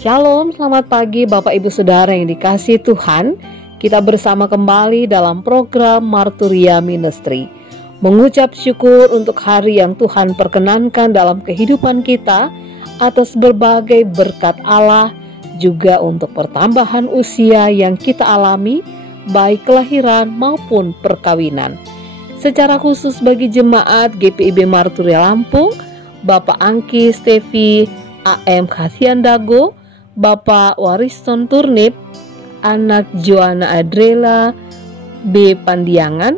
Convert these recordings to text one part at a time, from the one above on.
Shalom, selamat pagi Bapak Ibu Saudara yang dikasihi Tuhan. Kita bersama kembali dalam program Marturia Ministry, mengucap syukur untuk hari yang Tuhan perkenankan dalam kehidupan kita, atas berbagai berkat Allah, juga untuk pertambahan usia yang kita alami, baik kelahiran maupun perkawinan. Secara khusus bagi jemaat GPIB Marturia Lampung, Bapak Angki Stevi AM Khasian Dago, Bapak Wariston Turnip, anak Joanna Adrela B. Pandiangan,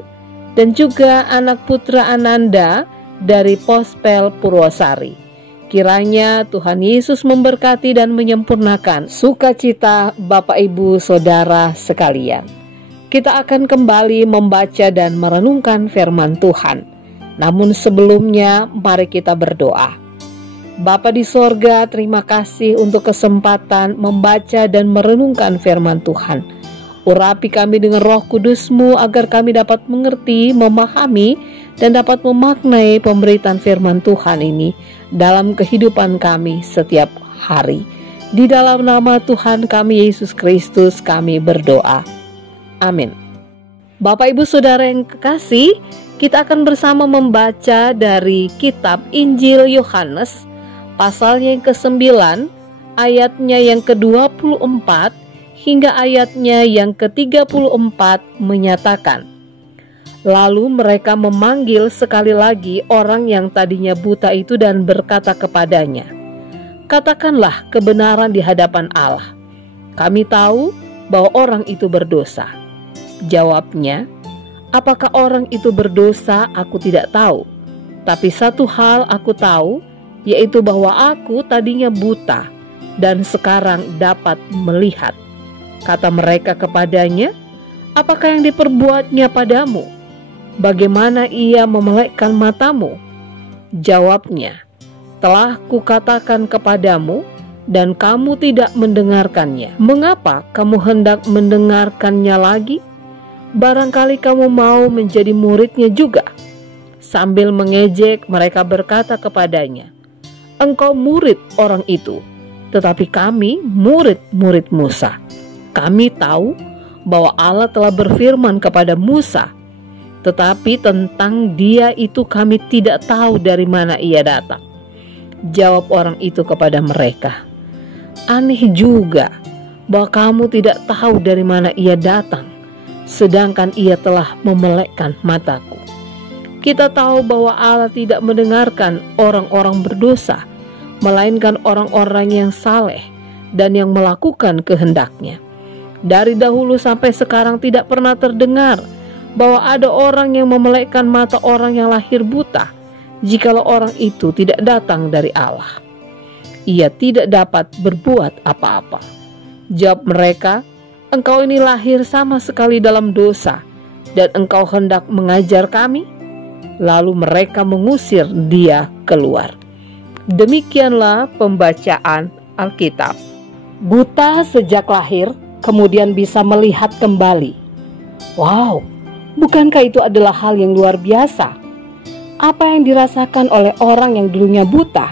dan juga anak putra Ananda dari Pospel Purwosari. Kiranya Tuhan Yesus memberkati dan menyempurnakan sukacita Bapak Ibu Saudara sekalian. Kita akan kembali membaca dan merenungkan firman Tuhan. Namun sebelumnya, mari kita berdoa. Bapa di sorga, terima kasih untuk kesempatan membaca dan merenungkan firman Tuhan. Urapi kami dengan Roh Kudus-Mu agar kami dapat mengerti, memahami, dan dapat memaknai pemberitaan firman Tuhan ini dalam kehidupan kami setiap hari. Di dalam nama Tuhan kami Yesus Kristus kami berdoa. Amin. Bapak Ibu Saudara yang kekasih, kita akan bersama membaca dari kitab Injil Yohanes, pasalnya yang ke-9, ayatnya yang ke-24 hingga ayatnya yang ke-34 menyatakan, lalu mereka memanggil sekali lagi orang yang tadinya buta itu dan berkata kepadanya, katakanlah kebenaran di hadapan Allah. Kami tahu bahwa orang itu berdosa. Jawabnya, apakah orang itu berdosa aku tidak tahu. Tapi satu hal aku tahu, yaitu bahwa aku tadinya buta dan sekarang dapat melihat. Kata mereka kepadanya, apakah yang diperbuatnya padamu? Bagaimana ia memelekkan matamu? Jawabnya, telah kukatakan kepadamu dan kamu tidak mendengarkannya. Mengapa kamu hendak mendengarkannya lagi? Barangkali kamu mau menjadi muridnya juga. Sambil mengejek mereka berkata kepadanya, engkau murid orang itu, tetapi kami murid-murid Musa. Kami tahu bahwa Allah telah berfirman kepada Musa, tetapi tentang dia itu kami tidak tahu dari mana ia datang. Jawab orang itu kepada mereka, aneh juga bahwa kamu tidak tahu dari mana ia datang, sedangkan ia telah memelekkan mataku. Kita tahu bahwa Allah tidak mendengarkan orang-orang berdosa, melainkan orang-orang yang saleh dan yang melakukan kehendaknya. Dari dahulu sampai sekarang tidak pernah terdengar bahwa ada orang yang memelekkan mata orang yang lahir buta, jikalau orang itu tidak datang dari Allah. Ia tidak dapat berbuat apa-apa. Jawab mereka, engkau ini lahir sama sekali dalam dosa, dan engkau hendak mengajar kami? Lalu mereka mengusir dia keluar. Demikianlah pembacaan Alkitab. Buta sejak lahir, kemudian bisa melihat kembali. Wow, bukankah itu adalah hal yang luar biasa? Apa yang dirasakan oleh orang yang dulunya buta,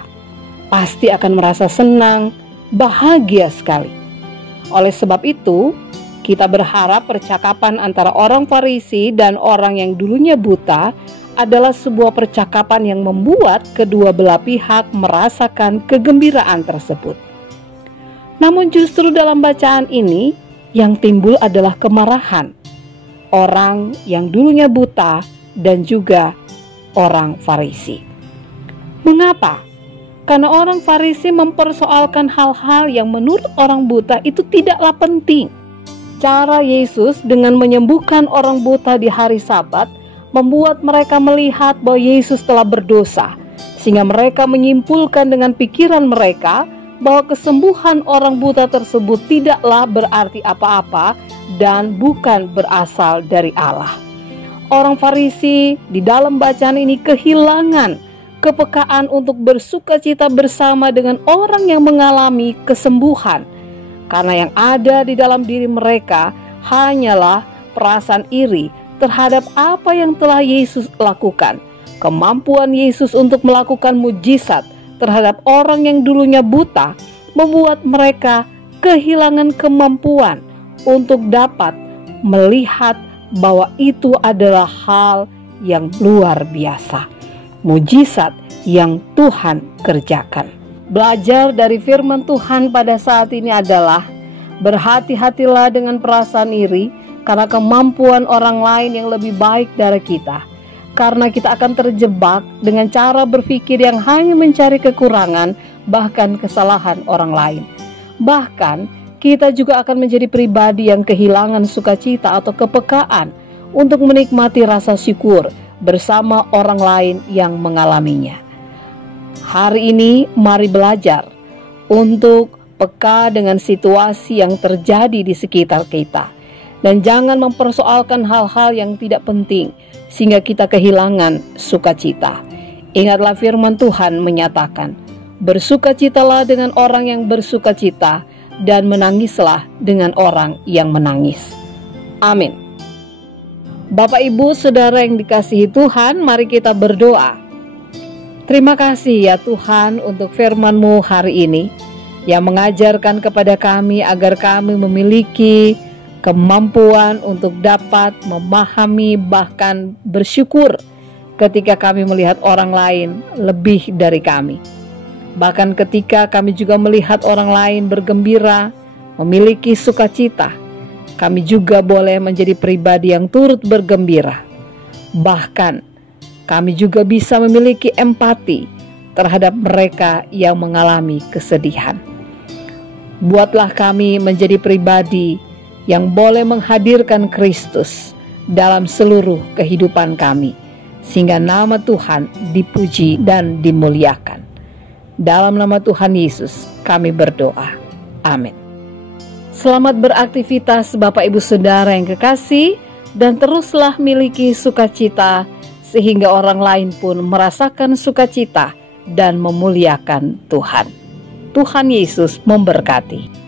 pasti akan merasa senang, bahagia sekali. Oleh sebab itu, kita berharap percakapan antara orang Farisi dan orang yang dulunya buta adalah sebuah percakapan yang membuat kedua belah pihak merasakan kegembiraan tersebut. Namun justru dalam bacaan ini yang timbul adalah kemarahan orang yang dulunya buta dan juga orang Farisi. Mengapa? Karena orang Farisi mempersoalkan hal-hal yang menurut orang buta itu tidaklah penting. Cara Yesus dengan menyembuhkan orang buta di hari Sabat membuat mereka melihat bahwa Yesus telah berdosa, sehingga mereka menyimpulkan dengan pikiran mereka bahwa kesembuhan orang buta tersebut tidaklah berarti apa-apa dan bukan berasal dari Allah. Orang Farisi di dalam bacaan ini kehilangan kepekaan untuk bersukacita bersama dengan orang yang mengalami kesembuhan, karena yang ada di dalam diri mereka hanyalah perasaan iri terhadap apa yang telah Yesus lakukan, kemampuan Yesus untuk melakukan mujizat terhadap orang yang dulunya buta, membuat mereka kehilangan kemampuan untuk dapat melihat bahwa itu adalah hal yang luar biasa, mujizat yang Tuhan kerjakan. Belajar dari firman Tuhan pada saat ini adalah berhati-hatilah dengan perasaan iri karena kemampuan orang lain yang lebih baik dari kita. Karena kita akan terjebak dengan cara berpikir yang hanya mencari kekurangan, bahkan kesalahan orang lain. Bahkan kita juga akan menjadi pribadi yang kehilangan sukacita atau kepekaan untuk menikmati rasa syukur bersama orang lain yang mengalaminya. Hari ini mari belajar untuk peka dengan situasi yang terjadi di sekitar kita, dan jangan mempersoalkan hal-hal yang tidak penting sehingga kita kehilangan sukacita. Ingatlah firman Tuhan menyatakan, bersukacitalah dengan orang yang bersukacita dan menangislah dengan orang yang menangis. Amin. Bapak, Ibu, Saudara yang dikasihi Tuhan, mari kita berdoa. Terima kasih ya Tuhan untuk firman-Mu hari ini yang mengajarkan kepada kami agar kami memiliki kemampuan untuk dapat memahami bahkan bersyukur ketika kami melihat orang lain lebih dari kami. Bahkan ketika kami juga melihat orang lain bergembira, memiliki sukacita, kami juga boleh menjadi pribadi yang turut bergembira. Bahkan kami juga bisa memiliki empati terhadap mereka yang mengalami kesedihan. Buatlah kami menjadi pribadi yang boleh menghadirkan Kristus dalam seluruh kehidupan kami, sehingga nama Tuhan dipuji dan dimuliakan. Dalam nama Tuhan Yesus kami berdoa. Amin. Selamat beraktivitas Bapak Ibu Saudara yang kekasih, dan teruslah miliki sukacita sehingga orang lain pun merasakan sukacita dan memuliakan Tuhan. Tuhan Yesus memberkati.